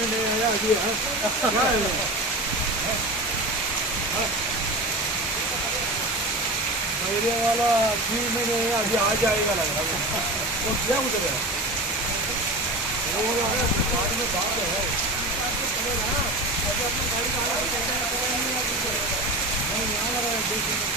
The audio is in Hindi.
में नहीं आया अभी है क्या है मेरे वाला 3 महीने अभी आ जाएगा लग रहा है तो क्या उधर है वो है गाड़ी में बात है अभी अपना गाड़ी का नहीं यहाँ लगा है 2 मिनट